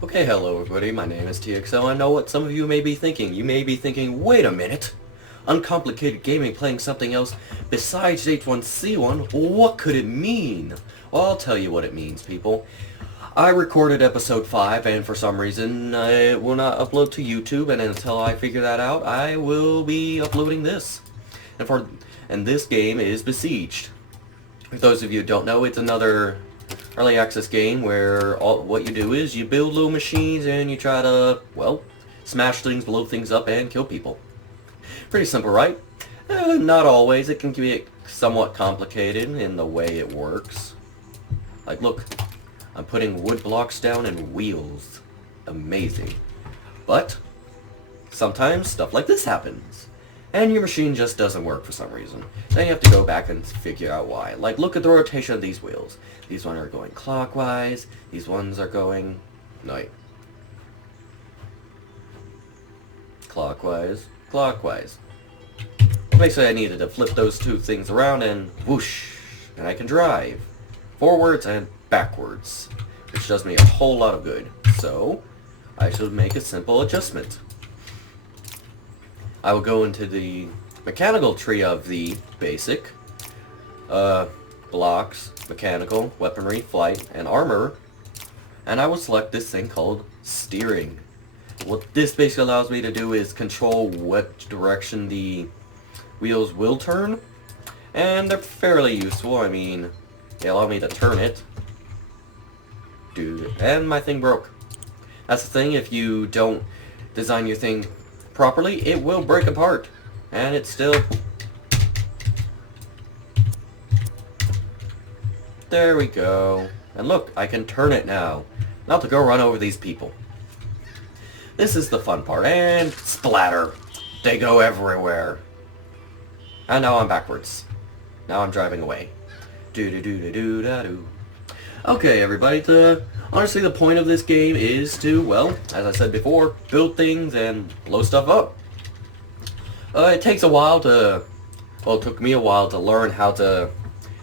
Okay, hello everybody, my name is TXL. I know what some of you may be thinking. You may be thinking, wait a minute! Uncomplicated gaming playing something else besides H1C1? What could it mean? Well, I'll tell you what it means, people. I recorded episode 5, and for some reason, it will not upload to YouTube, and until I figure that out, I will be uploading this. And this game is Besieged. For those of you who don't know, it's another early access game where what you do is you build little machines and you try to, well, smash things, blow things up, and kill people. Pretty simple, right? Not always. It can be somewhat complicated in the way it works. Like, look, I'm putting wood blocks down and wheels. Amazing. But sometimes stuff like this happens. And your machine just doesn't work for some reason. Then you have to go back and figure out why. Like, look at the rotation of these wheels. These ones are going clockwise. These ones are going... no, clockwise. Clockwise. Well, basically, I needed to flip those two things around and whoosh. And I can drive. Forwards and backwards. Which does me a whole lot of good. So, I should make a simple adjustment. I will go into the mechanical tree of the basic blocks, mechanical, weaponry, flight, and armor, and I will select this thing called steering. What this basically allows me to do is control what direction the wheels will turn, and they're fairly useful. I mean, they allow me to turn it. Dude, and my thing broke. That's the thing, if you don't design your thing properly, it will break apart. And it's still... there we go. And look, I can turn it now. Not to go run over these people. This is the fun part. And splatter. They go everywhere. And now I'm backwards. Now I'm driving away. Do-do-do-do-do-da-do. Okay, everybody, honestly, the point of this game is to, well, as I said before, build things and blow stuff up. It takes a while to, well, it took me a while to learn how to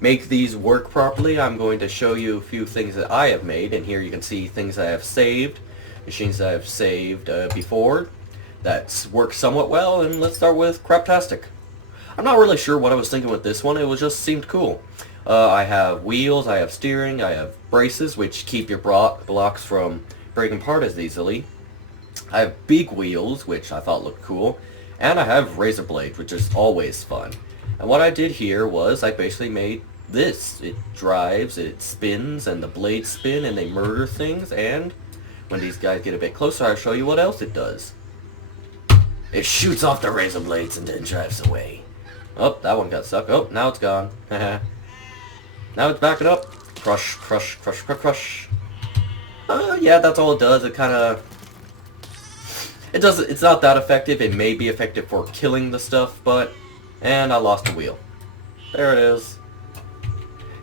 make these work properly. I'm going to show you a few things that I have made, and here you can see things I have saved, machines that I've saved before that work somewhat well, and let's start with Craptastic. I'm not really sure what I was thinking with this one, it just seemed cool. I have wheels, I have steering, I have braces, which keep your blocks from breaking apart as easily. I have big wheels, which I thought looked cool. And I have razor blades, which is always fun. And what I did here was I basically made this. It drives, it spins, and the blades spin, and they murder things. And when these guys get a bit closer, I'll show you what else it does. It shoots off the razor blades and then drives away. Oh, that one got stuck. Oh, now it's gone. Now it's backing up. Crush, crush, crush, crush, crush. Yeah, that's all it does. It kind of... it's not that effective. It may be effective for killing the stuff, but... and I lost a wheel. There it is.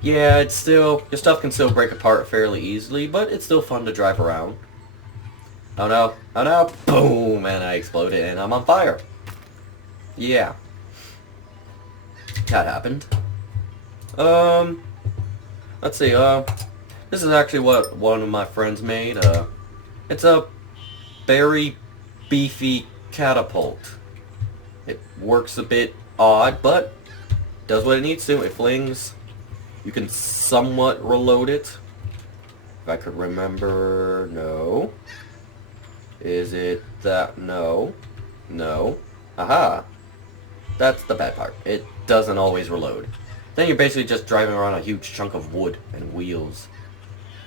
Yeah, it's still... your stuff can still break apart fairly easily, but it's still fun to drive around. Oh no. Oh no. Boom! And I exploded and I'm on fire. Yeah. That happened. Let's see, this is actually what one of my friends made. It's a very beefy catapult. It works a bit odd, but does what it needs to. It flings. You can somewhat reload it. If I could remember, no. Is it that? No. No. Aha. That's the bad part. It doesn't always reload. Then you're basically just driving around a huge chunk of wood and wheels.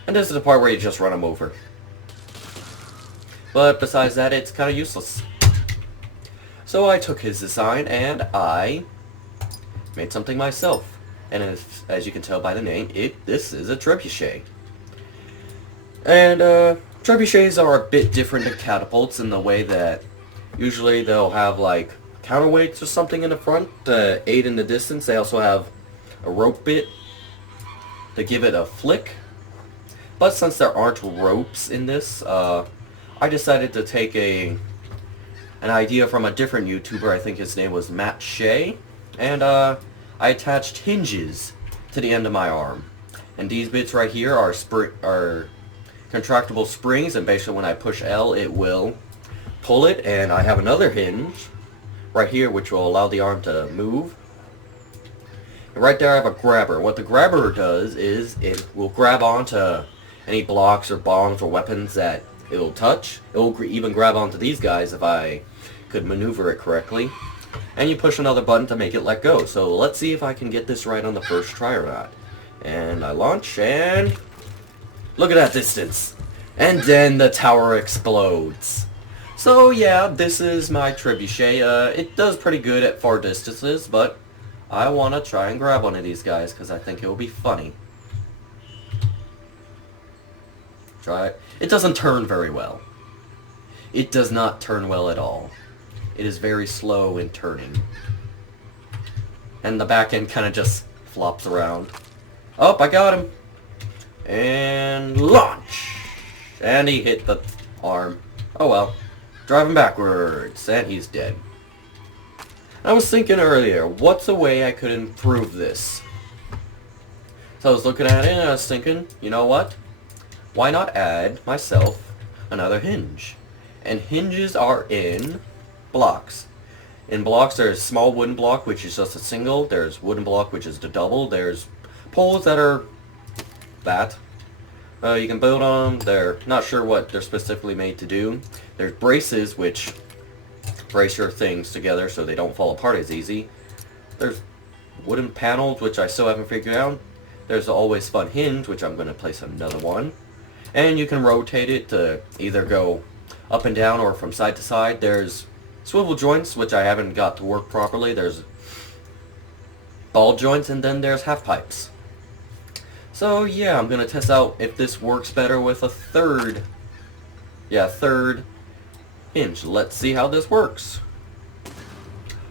And this is the part where you just run them over. But besides that, it's kind of useless. So I took his design and I made something myself. And as you can tell by the name, this is a trebuchet. And trebuchets are a bit different than catapults in the way that usually they'll have like counterweights or something in the front to aid in the distance. They also have a rope bit to give it a flick. But since there aren't ropes in this, I decided to take an idea from a different YouTuber. I think his name was Matt Shea. And I attached hinges to the end of my arm. And these bits right here are contractible springs, and basically when I push L, it will pull it, and I have another hinge right here which will allow the arm to move. And right there I have a grabber. What the grabber does is it will grab onto any blocks or bombs or weapons that it'll touch. It will even grab onto these guys if I could maneuver it correctly. And you push another button to make it let go. So let's see if I can get this right on the first try or not. And I launch, and look at that distance. And then the tower explodes. So yeah, this is my trebuchet. It does pretty good at far distances, but I want to try and grab one of these guys because I think it will be funny. Try it. It doesn't turn very well. It does not turn well at all. It is very slow in turning. And the back end kind of just flops around. Oh, I got him. And launch. And he hit the arm. Oh well. Driving backwards. And he's dead. I was thinking earlier, what's a way I could improve this? So I was looking at it and I was thinking, you know what? Why not add myself another hinge? And hinges are in blocks. In blocks there's small wooden block, which is just a single. There's wooden block, which is the double. There's poles that are that. You can build on them. They're not sure what they're specifically made to do. There's braces, which brace your things together so they don't fall apart as easy. There's wooden panels, which I still haven't figured out. There's the always fun hinge, which I'm going to place another one. And you can rotate it to either go up and down or from side to side. There's swivel joints, which I haven't got to work properly. There's ball joints, and then there's half pipes. So yeah, I'm going to test out if this works better with a third hinge. Let's see how this works.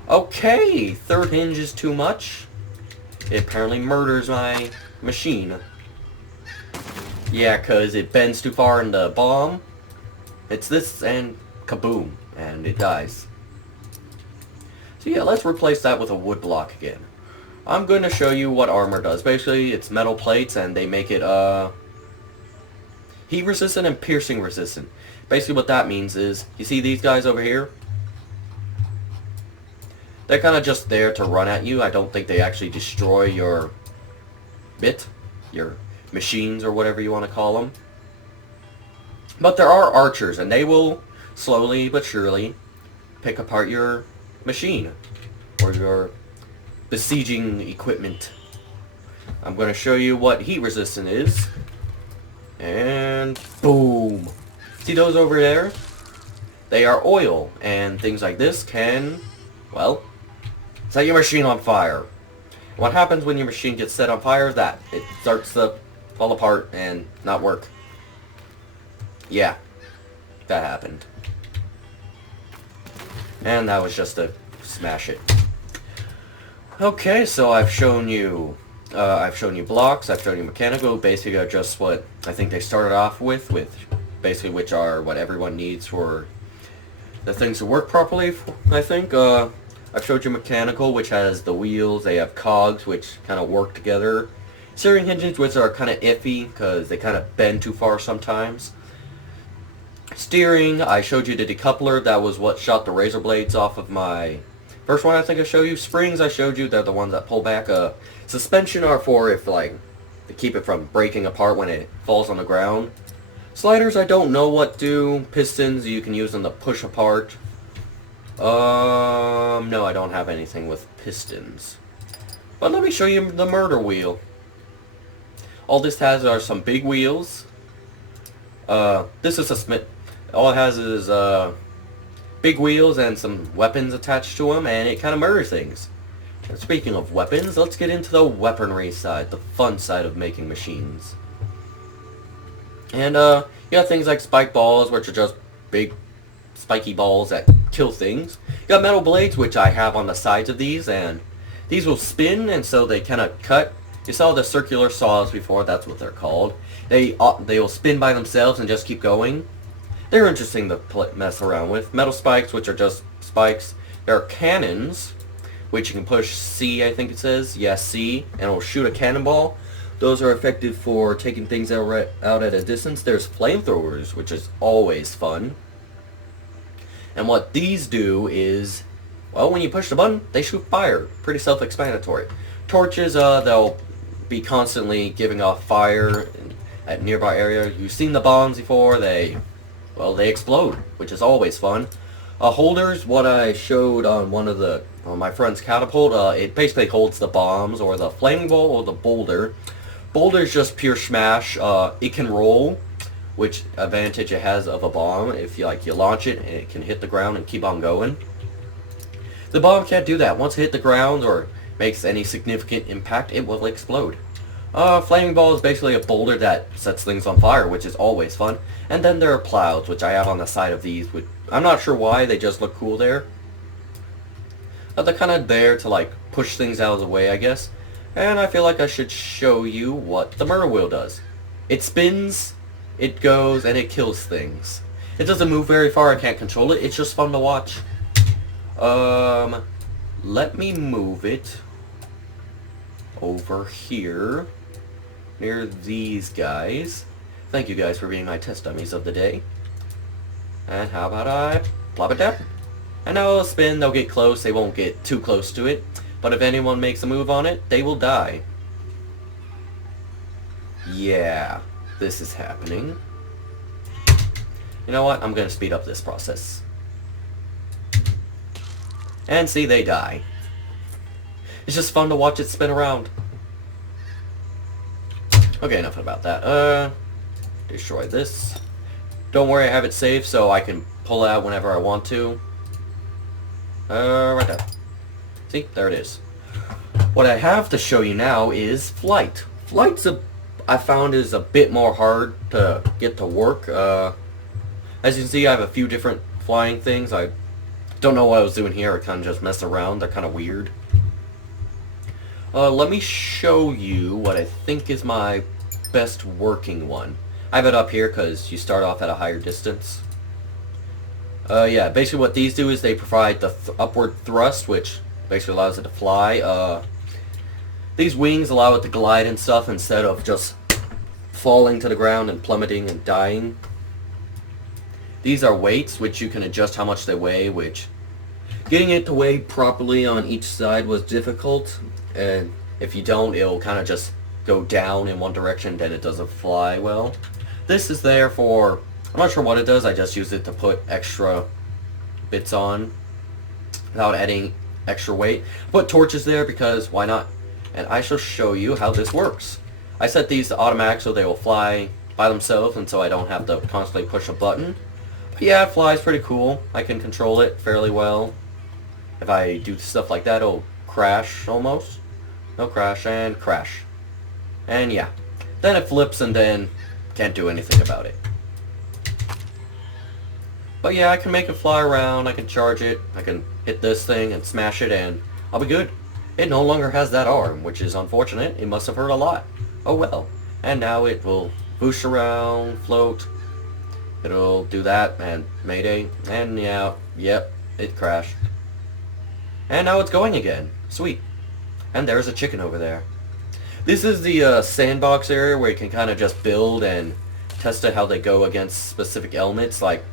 Okay, third hinge is too much. It apparently murders my machine. Yeah, because it bends too far in the bomb. It's this, and kaboom, and it dies. So yeah, let's replace that with a wood block again. I'm going to show you what armor does. Basically, it's metal plates, and they make it heat resistant and piercing resistant. Basically what that means is, you see these guys over here? They're kind of just there to run at you. I don't think they actually destroy your machines, or whatever you want to call them. But there are archers, and they will slowly but surely pick apart your machine, or your besieging equipment. I'm going to show you what heat resistant is. And boom. See those over there? They are oil, and things like this can, well, set your machine on fire. What happens when your machine gets set on fire is that it starts to fall apart and not work. Yeah, that happened. And that was just to smash it. Okay, so I've shown you blocks, I've shown you mechanical, basically are just what I think they started off with basically which are what everyone needs for the things to work properly, I think. I've showed you mechanical, which has the wheels, they have cogs, which kind of work together. Steering hinges, which are kind of iffy, because they kind of bend too far sometimes. Steering, I showed you the decoupler, that was what shot the razor blades off of my first one I think I showed you. Springs I showed you, they're the ones that pull back. Suspension are for if, like, to keep it from breaking apart when it falls on the ground. Sliders I don't know what do. Pistons you can use them to push apart. No, I don't have anything with pistons. But let me show you the murder wheel. All this has are some big wheels. This is a Smith. All it has is big wheels and some weapons attached to them, and it kind of murders things. And speaking of weapons, let's get into the weaponry side, the fun side of making machines. And you got things like spike balls, which are just big spiky balls that kill things. You got metal blades, which I have on the sides of these, and these will spin, and so they kind of cut. You saw the circular saws before, that's what they're called. They will spin by themselves and just keep going. They're interesting to mess around with. Metal spikes, which are just spikes. There are cannons, which you can push C, I think it says. Yeah, C, and it'll shoot a cannonball. Those are effective for taking things out at a distance. There's flamethrowers, which is always fun. And what these do is, well, when you push the button, they shoot fire. Pretty self-explanatory. Torches, they'll be constantly giving off fire at nearby area. You've seen the bombs before. They explode, which is always fun. Holders, what I showed on one of my friend's catapult, it basically holds the bombs or the flaming ball or the boulder. Boulder is just pure smash. It can roll, which advantage it has of a bomb. If you launch it, it can hit the ground and keep on going. The bomb can't do that. Once it hit the ground or makes any significant impact, it will explode. Flaming ball is basically a boulder that sets things on fire, which is always fun. And then there are clouds, which I have on the side of these. I'm not sure why, they just look cool there. But they're kind of there to push things out of the way, I guess. And I feel like I should show you what the murder wheel does. It spins, it goes, and it kills things. It doesn't move very far, I can't control it, it's just fun to watch. Let me move it over here, near these guys. Thank you guys for being my test dummies of the day. And how about I plop it down? And now it'll spin, they'll get close, they won't get too close to it. But if anyone makes a move on it, they will die. Yeah, this is happening. You know what? I'm going to speed up this process. And see, they die. It's just fun to watch it spin around. Okay, enough about that. Destroy this. Don't worry, I have it saved so I can pull it out whenever I want to. Right there. See, there it is. What I have to show you now is flight. Flight's I found is a bit more hard to get to work. As you can see, I have a few different flying things. I don't know what I was doing here. I kind of just messed around. They're kind of weird. Let me show you what I think is my best working one. I have it up here because you start off at a higher distance. Yeah, basically what these do is they provide the upward thrust, which basically allows it to fly. These wings allow it to glide and stuff instead of just falling to the ground and plummeting and dying. These are weights, which you can adjust how much they weigh, which getting it to weigh properly on each side was difficult. And if you don't, it'll kind of just go down in one direction, then it doesn't fly well. This is there for, I'm not sure what it does, I just use it to put extra bits on without adding extra weight. Put torches there because why not? And I shall show you how this works. I set these to automatic so they will fly by themselves and so I don't have to constantly push a button. But yeah, it flies pretty cool. I can control it fairly well. If I do stuff like that, it'll crash almost. No, crash and crash. And yeah. Then it flips and then can't do anything about it. But yeah, I can make it fly around, I can charge it, I can hit this thing and smash it and I'll be good. It no longer has that arm, which is unfortunate. It must have hurt a lot. Oh well. And now it will boost around, float. It'll do that and mayday. And yeah, yep, it crashed. And now it's going again. Sweet. And there's a chicken over there. This is the sandbox area where you can kind of just build and test out how they go against specific elements like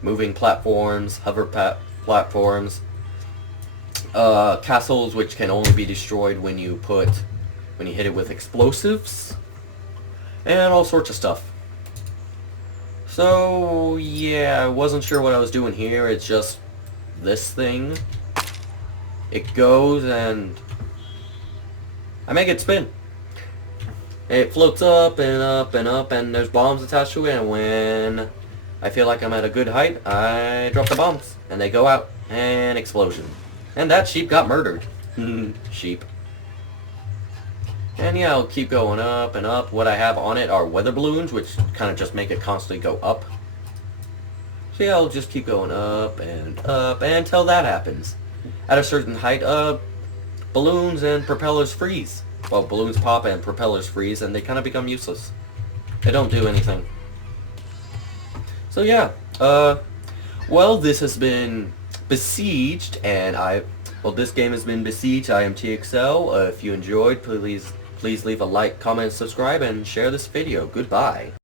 moving platforms, hover platforms, castles which can only be destroyed when you hit it with explosives, and all sorts of stuff. So yeah, I wasn't sure what I was doing here. It's just this thing. It goes and I make it spin. It floats up and up and up and there's bombs attached to it, and when I feel like I'm at a good height, I drop the bombs and they go out and explosion. And that sheep got murdered. Sheep. And yeah, I'll keep going up and up. What I have on it are weather balloons, which kind of just make it constantly go up. So yeah, I'll just keep going up until that happens. At a certain height, balloons and propellers freeze. Well, balloons pop and propellers freeze, and they kind of become useless. They don't do anything. So yeah, well, this has been Besieged, and well, this game has been Besieged. I am TXL. If you enjoyed, please Please leave a like, comment, subscribe, and share this video. Goodbye.